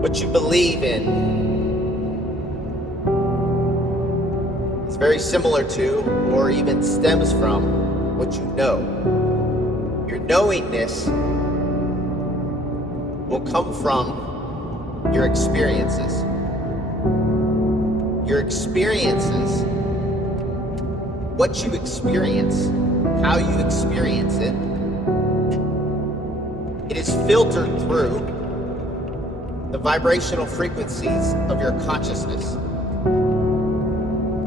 What you believe in is very similar to, or even stems from, what you know. Your knowingness will come from your experiences. Your experiences, what you experience, how you experience it, it is filtered through the vibrational frequencies of your consciousness.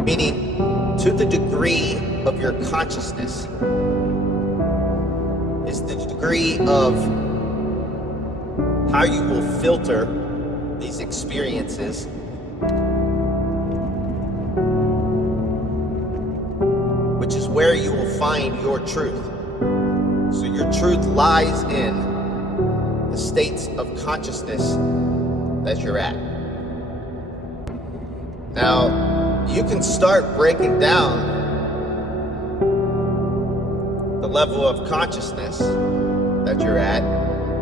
Meaning, to the degree of your consciousness is the degree of how you will filter these experiences which is where you will find your truth. So your truth lies in the states of consciousness that you're at. Now, you can start breaking down the level of consciousness that you're at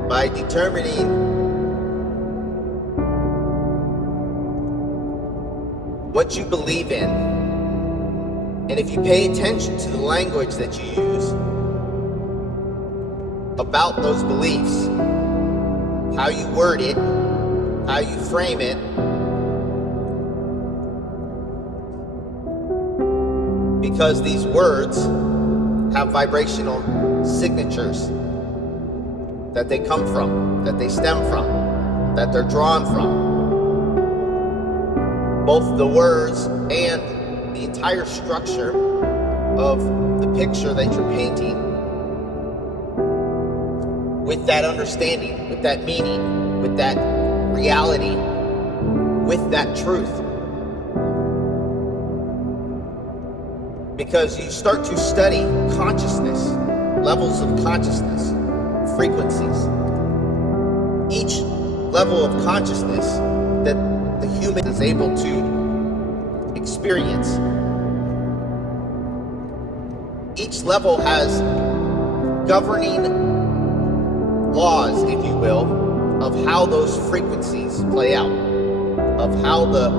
by determining what you believe in. And if you pay attention to the language that you use about those beliefs, how you word it, how you frame it, because these words have vibrational signatures that they come from, that they stem from, that they're drawn from. Both the words and the entire structure of the picture that you're painting, with that understanding, with that meaning, with that reality, with that truth. Because you start to study consciousness, levels of consciousness, frequencies. Each level of consciousness that the human is able to experience. Each level has governing laws, if you will, of how those frequencies play out, of how the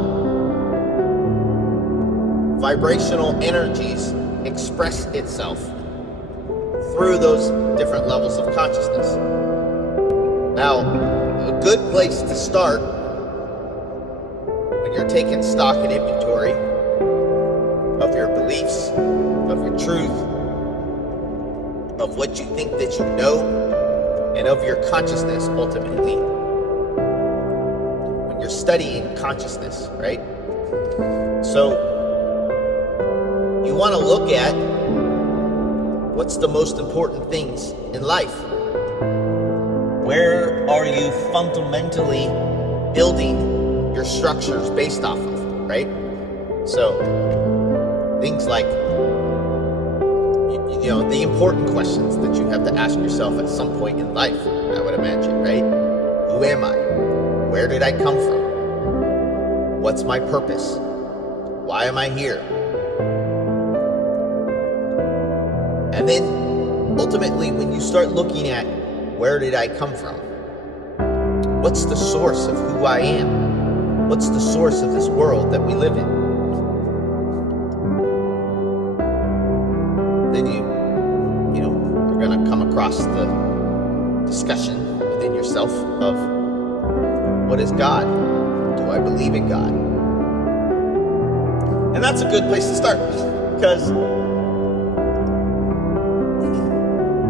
vibrational energies express itself through those different levels of consciousness. Now, a good place to start when you're taking stock and inventory of your beliefs, of your truth, of what you think that you know, and of your consciousness ultimately. When you're studying consciousness, right? So, you want to look at what's the most important things in life. Where are you fundamentally building your structures based off of, right? So, things like, you know, the important questions that you have to ask yourself at some point in life, I would imagine, right? Who am I? Where did I come from? What's my purpose? Why am I here? And then, ultimately, when you start looking at where did I come from? What's the source of who I am? What's the source of this world that we live in? Then you're going to come across the discussion within yourself of, what is God? Do I believe in God? And that's a good place to start, because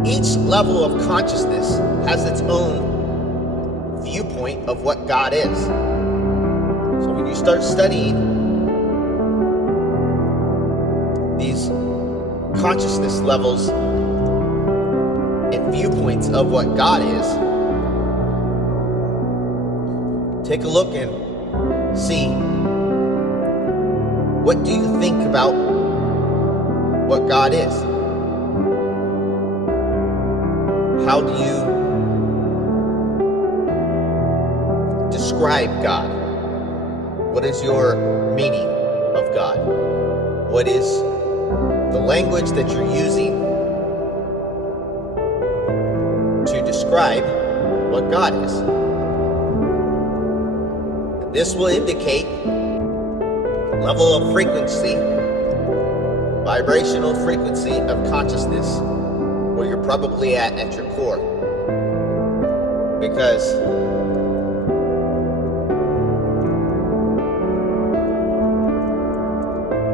each level of consciousness has its own viewpoint of what God is. So when you start studying these consciousness levels and viewpoints of what God is, take a look and see, what do you think about what God is? How do you describe God? What is your meaning of God? What is the language that you're using to describe what God is? This will indicate level of frequency, vibrational frequency of consciousness, where you're probably at your core. Because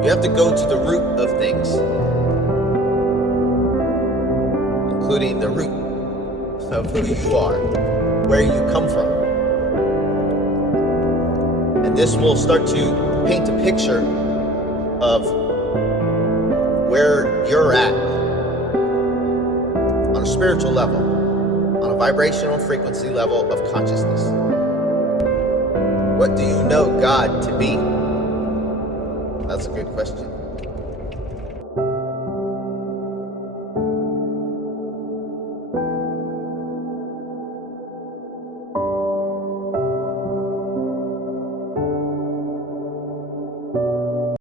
you have to go to the root of things, including the root of who you are, where you come from. And this will start to paint a picture of where you're at on a spiritual level, on a vibrational frequency level of consciousness. What do you know God to be? That's a good question.